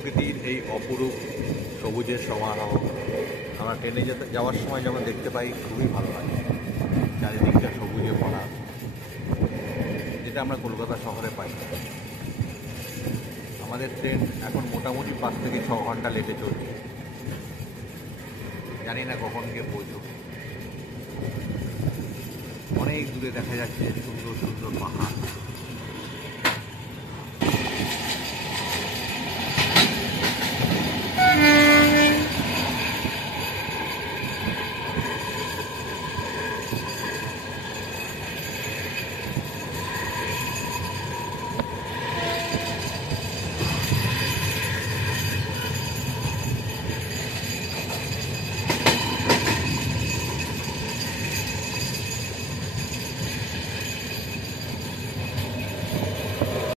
প্রকৃতির এই অপরূপ সবুজের সমারোহ আমরা ট্রেনে যাওয়ার সময় যখন দেখতে পাই খুবই ভালো লাগে। চারিদিকটা সবুজে ভরা, যেটা আমরা কলকাতা শহরে পাই। আমাদের ট্রেন এখন মোটামুটি 5 থেকে 6 ঘন্টা লেটে চলছে। জানি না কখন গিয়ে পৌঁছব। অনেক দূরে দেখা যাচ্ছে সুন্দর সুন্দর পাহাড়।